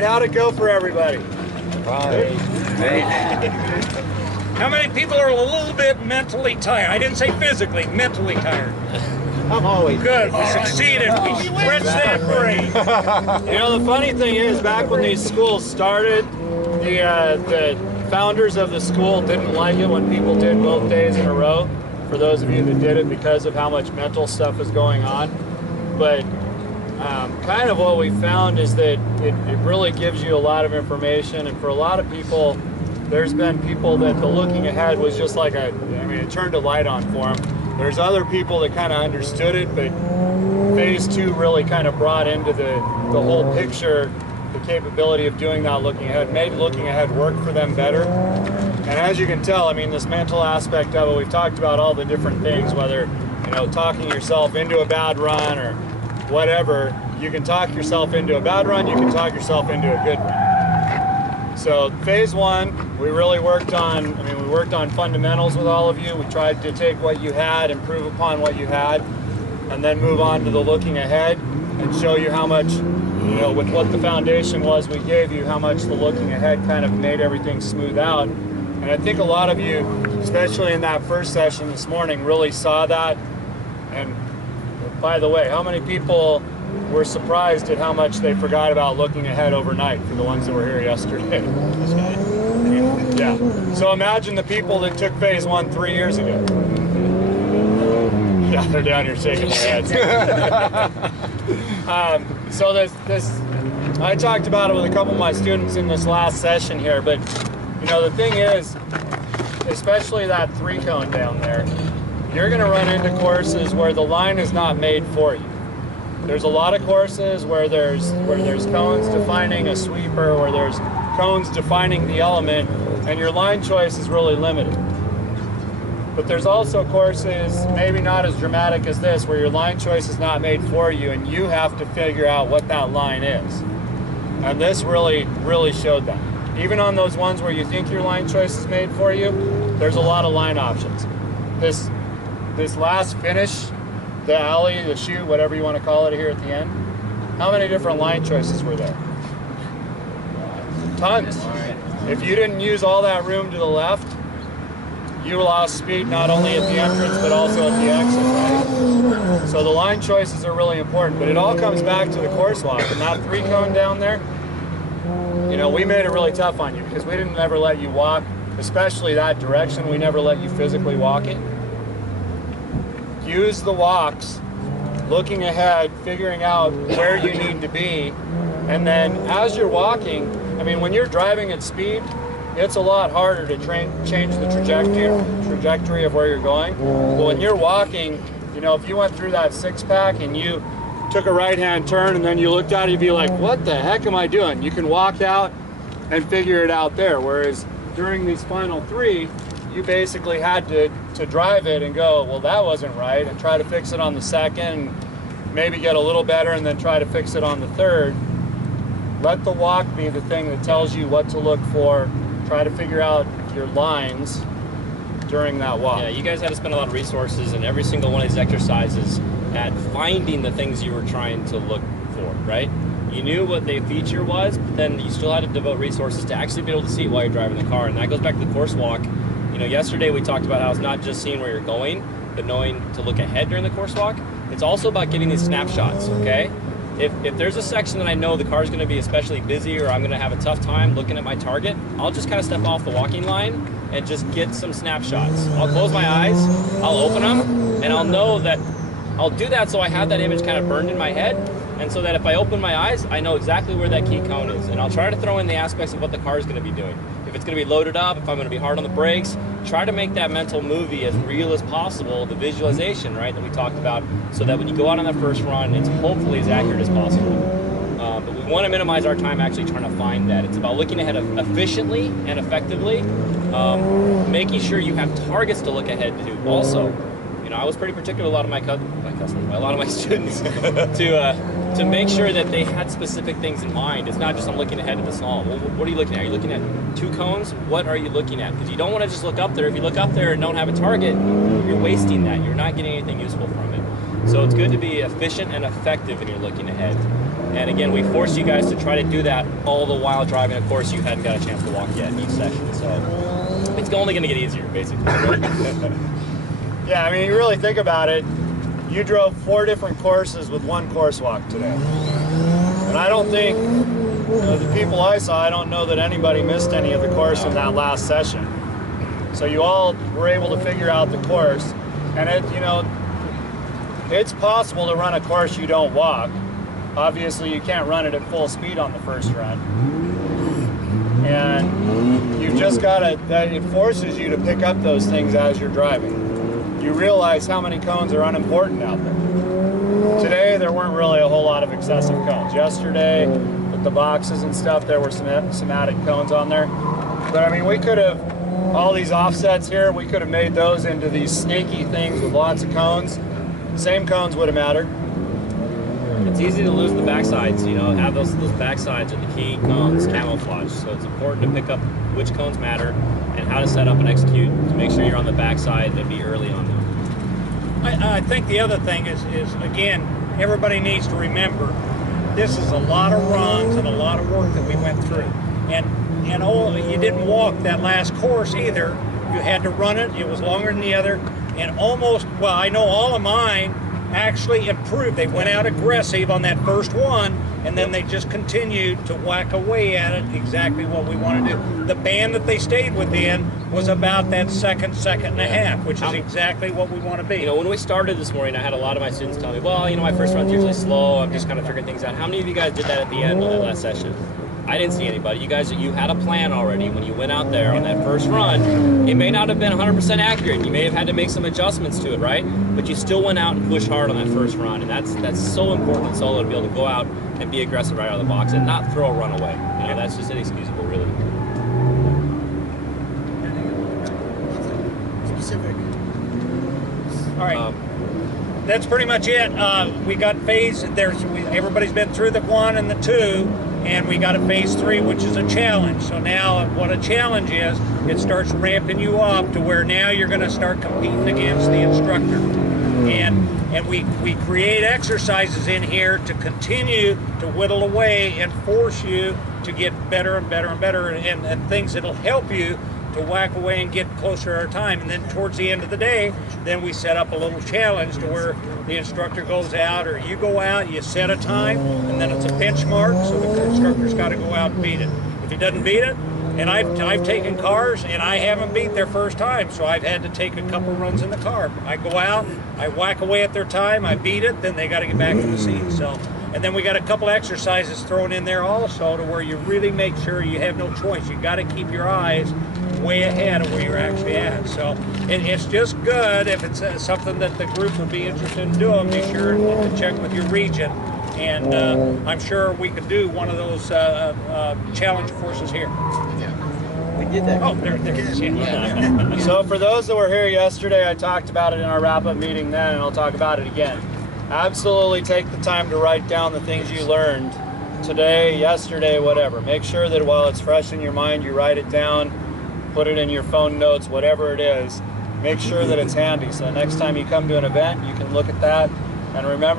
right, how'd it go for everybody? Fine. How many people are a little bit mentally tired? I didn't say physically, mentally tired. I'm always Good, we succeeded. We switched that brain. You know, the funny thing is, back when these schools started, the founders of the school didn't like it when people did both days in a row. For those of you that did it, because of how much mental stuff was going on. But kind of what we found is that it really gives you a lot of information, and for a lot of people, there's been people that the looking ahead was just like it turned a light on for them. There's other people that kind of understood it, but phase 2 really kind of brought into the whole picture the capability of doing that looking ahead, made looking ahead work for them better. And as you can tell, I mean, this mental aspect of it, we've talked about all the different things, whether, you know, talking yourself into a bad run or whatever. You can talk yourself into a bad run, you can talk yourself into a good run. So phase 1, we really worked on, we worked on fundamentals with all of you. We tried to take what you had, improve upon what you had, and then move on to the looking ahead and show you how much, you know, with what the foundation was we gave you, how much the looking ahead kind of made everything smooth out. And I think a lot of you, especially in that first session this morning, really saw that. And by the way, how many people were surprised at how much they forgot about looking ahead overnight for the ones that were here yesterday? Yeah. So imagine the people that took phase 1 3 years ago. Yeah, they're down here shaking their heads. So this, I talked about it with a couple of my students in this last session here, but you know, the thing is, especially that 3-cone down there, you're going to run into courses where the line is not made for you. There's a lot of courses where there's cones defining a sweeper, where there's cones defining the element, and your line choice is really limited. But there's also courses, maybe not as dramatic as this, where your line choice is not made for you, and you have to figure out what that line is. And this really, really showed that. Even on those ones where you think your line choice is made for you, there's a lot of line options. This last finish, the alley, the chute, whatever you want to call it here at the end, how many different line choices were there? Tons. If you didn't use all that room to the left, you lost speed not only at the entrance but also at the exit, right? So the line choices are really important, but it all comes back to the course walk. And that 3-cone down there, you know, we made it really tough on you because we didn't ever let you walk, especially that direction. We never let you physically walk it. Use the walks, looking ahead, figuring out where you need to be, and then as you're walking, I mean, when you're driving at speed, it's a lot harder to change the trajectory of where you're going. But when you're walking, you know, if you went through that 6-pack and you took a right-hand turn and then you looked out, you'd be like, what the heck am I doing? You can walk out and figure it out there. Whereas during these final 3, you basically had to drive it and go, well, that wasn't right, and try to fix it on the second, maybe get a little better, and then try to fix it on the third. Let the walk be the thing that tells you what to look for. Try to figure out your lines during that walk. Yeah, you guys had to spend a lot of resources in every single one of these exercises at finding the things you were trying to look for, right? You knew what the feature was, but then you still had to devote resources to actually be able to see it while you're driving the car. And that goes back to the course walk. You know, yesterday we talked about how it's not just seeing where you're going, but knowing to look ahead during the course walk. It's also about getting these snapshots, okay? If there's a section that I know the car's going to be especially busy or I'm going to have a tough time looking at my target, I'll just kind of step off the walking line and just get some snapshots. I'll close my eyes, I'll open them, and I'll know that I'll do that so I have that image kind of burned in my head, and so that if I open my eyes, I know exactly where that key cone is. And I'll try to throw in the aspects of what the car is going to be doing. If it's going to be loaded up, if I'm going to be hard on the brakes, try to make that mental movie as real as possible, the visualization, right, that we talked about, so that when you go out on that first run, it's hopefully as accurate as possible. But we want to minimize our time actually trying to find that. It's about looking ahead efficiently and effectively, making sure you have targets to look ahead to also. You know, I was pretty particular with a lot of my students to make sure that they had specific things in mind. It's not just I'm looking ahead to the small. Well, what are you looking at? Are you looking at 2 cones? What are you looking at? Because you don't want to just look up there. If you look up there and don't have a target, you're wasting that. You're not getting anything useful from it. So it's good to be efficient and effective when you're looking ahead. And again, we force you guys to try to do that all the while driving a course you hadn't got a chance to walk yet in each session. So it's only going to get easier, basically. Yeah, I mean, you really think about it, you drove 4 different courses with 1 course walk today. And I don't think, the people I saw, I don't know that anybody missed any of the course in that last session. So you all were able to figure out the course. And it's possible to run a course you don't walk. Obviously, you can't run it at full speed on the first run. And you've just got to, it forces you to pick up those things as you're driving. You realize how many cones are unimportant out there. Today, there weren't really a whole lot of excessive cones. Yesterday, with the boxes and stuff, there were some added cones on there. But I mean, we could have, all these offsets here, we could have made those into these snaky things with lots of cones. Same cones would have mattered. It's easy to lose the backsides, have those backsides are the key cones camouflage. So it's important to pick up which cones matter and how to set up and execute to make sure you're on the backside and be early on them. I think the other thing is again, everybody needs to remember this is a lot of runs and a lot of work that we went through. And you didn't walk that last course either. You had to run it. It was longer than the other. And I know all of mine actually improved. They went out aggressive on that first one, and then they just continued to whack away at it, exactly what we want to do. The band that they stayed within was about that second and a half, which is exactly what we want to be. When we started this morning, I had a lot of my students tell me, well, my first run's usually slow, I'm just kind of figuring things out. How many of you guys did that at the end of that last session? I didn't see anybody. You had a plan already when you went out there on that first run. It may not have been 100% accurate. You may have had to make some adjustments to it, right? But you still went out and pushed hard on that first run, and that's so important in solo to be able to go out and be aggressive right out of the box and not throw a run away. That's just inexcusable, really. Specific. All right. That's pretty much it. We got phase. Everybody's been through the 1 and the 2. And we got a phase 3, which is a challenge. So now what a challenge is, it starts ramping you up to where now you're going to start competing against the instructor. And we create exercises in here to continue to whittle away and force you to get better and better and better, and things that'll help you to whack away and get closer to our time. And then towards the end of the day, then we set up a little challenge to where the instructor goes out, or you go out, you set a time, and then it's a benchmark, so the instructor's got to go out and beat it. If he doesn't beat it, and I've taken cars and I haven't beat their first time, so I've had to take a couple runs in the car. I go out, I whack away at their time, I beat it, then they got to get back to the seat. So, and then we got a couple exercises thrown in there also to where you really make sure you have no choice. You got to keep your eyes way ahead of where you're actually at. So it's just good if it's something that the group would be interested in doing. Be sure to check with your region, and I'm sure we could do one of those challenge courses here. We did that. Oh, there it is. Yeah. So for those that were here yesterday, I talked about it in our wrap-up meeting then, and I'll talk about it again. Absolutely take the time to write down the things you learned today, yesterday, whatever. Make sure that while it's fresh in your mind, you write it down, put it in your phone notes, whatever it is. Make sure that it's handy, so next time you come to an event, you can look at that and remember